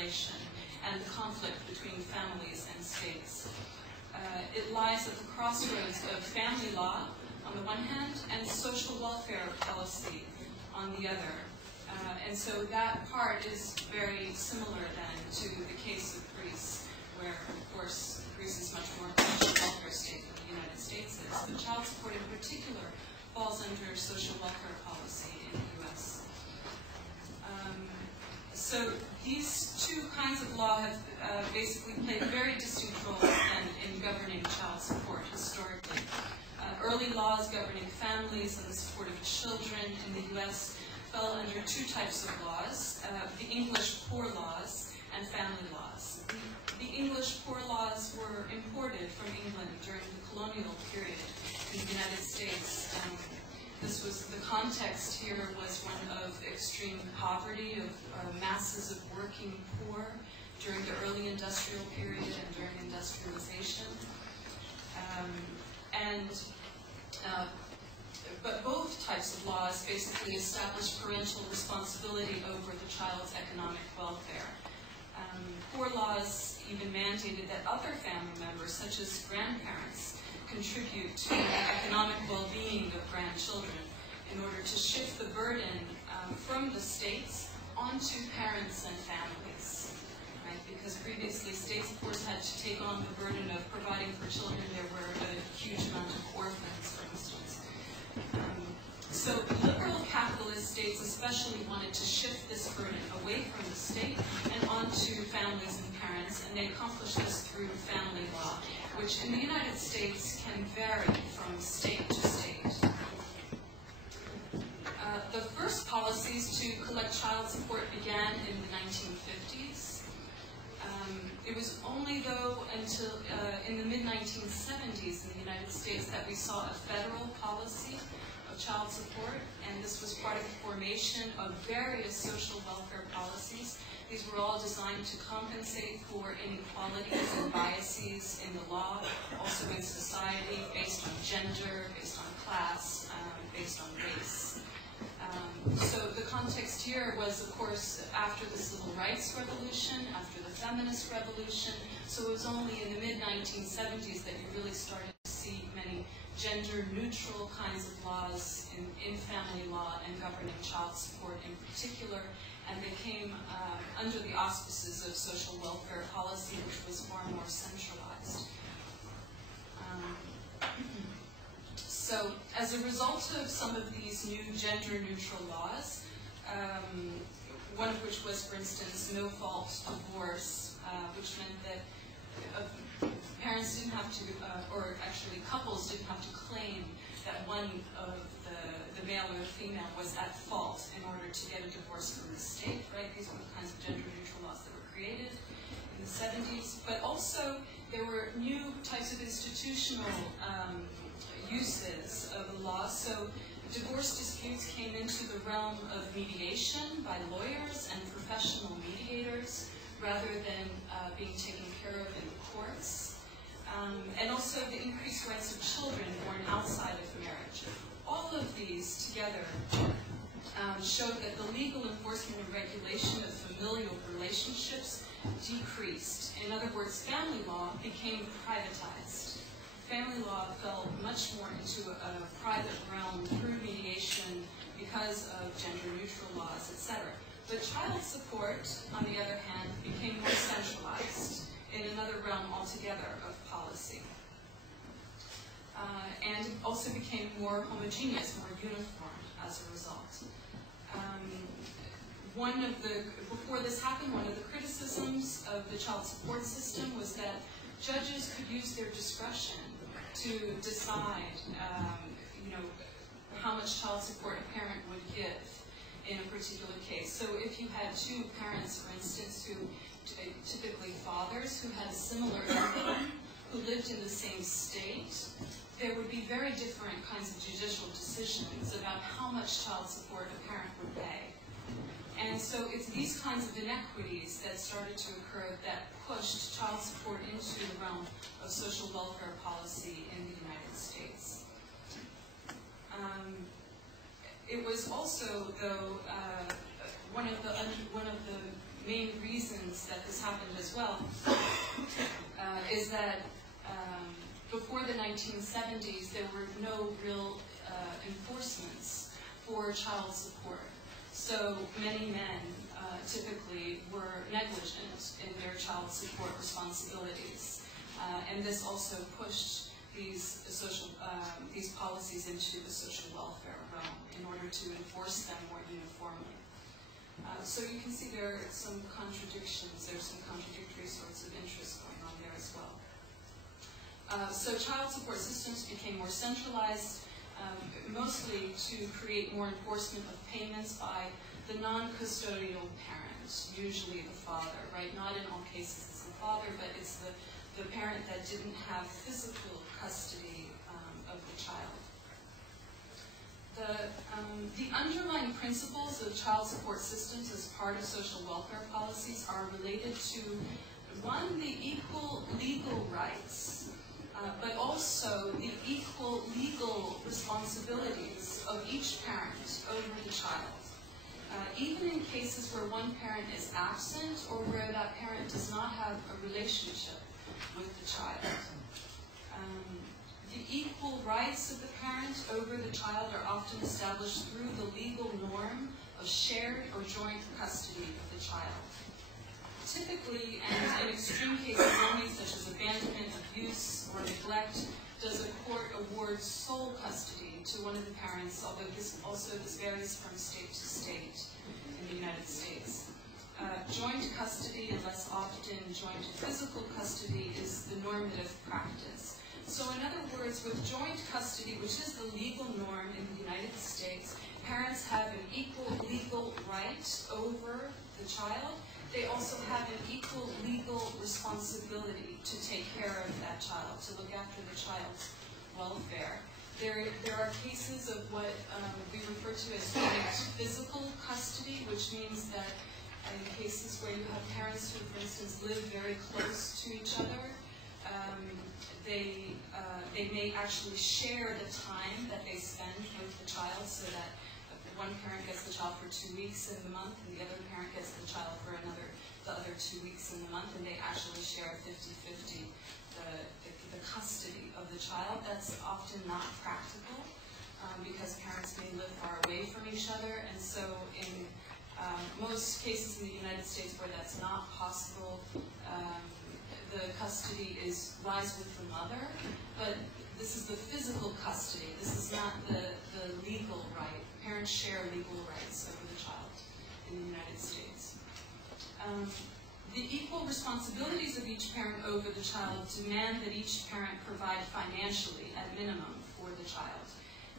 relation and the conflict between families and states. It lies at the crossroads of family law on the one hand and social welfare policy on the other. And so that part is very similar then to the case of Greece, where, of course, Greece is much more a social welfare state than the United States is. But child support in particular falls under social welfare policy in the U.S. So these two kinds of law have basically played a very distinct role in governing child support historically. Early laws governing families and the support of children in the U.S. fell under two types of laws, the English poor laws and family laws. The English poor laws were imported from England during the colonial period in the United States. The context here was one of extreme poverty, of masses of working poor during the early industrial period and during industrialization. But both types of laws basically establish parental responsibility over the child's economic welfare. Poor laws even mandated that other family members, such as grandparents, contribute to the economic well-being of grandchildren in order to shift the burden from the states onto parents and families. Right? Because previously states, of course, had to take on the burden of providing for children. There were a huge amount of orphans, for instance. So liberal capitalist states especially wanted to shift this burden away from the state and onto families and parents, and they accomplished this through family law, which in the United States can vary from state to state. The first policies to collect child support began in the 1950s. It was only, though, until in the mid-1970s in the United States that we saw a federal policy of child support, and this was part of the formation of various social welfare policies. These were all designed to compensate for inequalities and biases in the law, also in society, based on gender, based on class, based on race. So the context here was, of course, after the Civil Rights Revolution, after the Feminist Revolution, so it was only in the mid-1970s that you really started to see many gender-neutral kinds of laws in family law and governing child support in particular, and they came under the auspices of social welfare policy, which was far more centralized. So, as a result of some of these new gender-neutral laws, one of which was, for instance, no-fault divorce, which meant that parents didn't have to, or actually couples didn't have to claim that one of the male or the female was at fault in order to get a divorce from the state, right? These were the kinds of gender-neutral laws that were created in the 70s. But also, there were new types of institutional uses of the law. So divorce disputes came into the realm of mediation by lawyers and professional mediators rather than being taken care of in the courts. And also the increased rights of children born outside of marriage. All of these together showed that the legal enforcement and regulation of familial relationships decreased. In other words, family law became privatized. Family law fell much more into a private realm through mediation because of gender-neutral laws, etc. But child support, on the other hand, became more centralized in another realm altogether of policy. And it also became more homogeneous, more uniform as a result. Before this happened, one of the criticisms of the child support system was that judges could use their discretion to decide, how much child support a parent would give in a particular case. So if you had two parents, for instance, who typically fathers who had similar income, who lived in the same state, there would be very different kinds of judicial decisions about how much child support a parent would pay. And so it's these kinds of inequities that started to occur that pushed child support into the realm of social welfare policy in the United States. It was also, though, one of the main reasons that this happened as well is that before the 1970s, there were no real enforcements for child support. So many men typically were negligent in their child support responsibilities. And this also pushed these policies into the social welfare realm in order to enforce them more uniformly. So you can see there are some contradictions, there's some contradictory sorts of interests going on there as well. So child support systems became more centralized, mostly to create more enforcement of payments by the non-custodial parent, usually the father, right? Not in all cases it's the father, but it's the parent that didn't have physical custody of the child. The underlying principles of child support systems as part of social welfare policies are related to, one, the equal legal rights, but also the equal legal responsibilities of each parent over the child. Even in cases where one parent is absent or where that parent does not have a relationship with the child. The equal rights of the parent over the child are often established through the legal norm of shared or joint custody of the child. Typically, and in extreme cases only, such as abandonment, abuse, or neglect, does a court award sole custody to one of the parents, although this varies from state to state in the United States. Joint custody, and less often joint physical custody, is the normative practice. So in other words, with joint custody, which is the legal norm in the United States, parents have an equal legal right over the child. They also have an equal legal responsibility to take care of that child, to look after the child's welfare. There are cases of what we refer to as joint physical custody, which means that in cases where you have parents who, for instance, live very close to each other, they may actually share the time that they spend with the child, so that one parent gets the child for 2 weeks in the month, and the other parent gets the child for the other 2 weeks in the month, and they actually share 50-50 the custody of the child. That's often not practical because parents may live far away from each other, and so in most cases in the United States where that's not possible, the custody lies with the mother, but this is the physical custody. This is not the legal right. Parents share legal rights over the child in the United States. The equal responsibilities of each parent over the child demand that each parent provide financially, at minimum, for the child.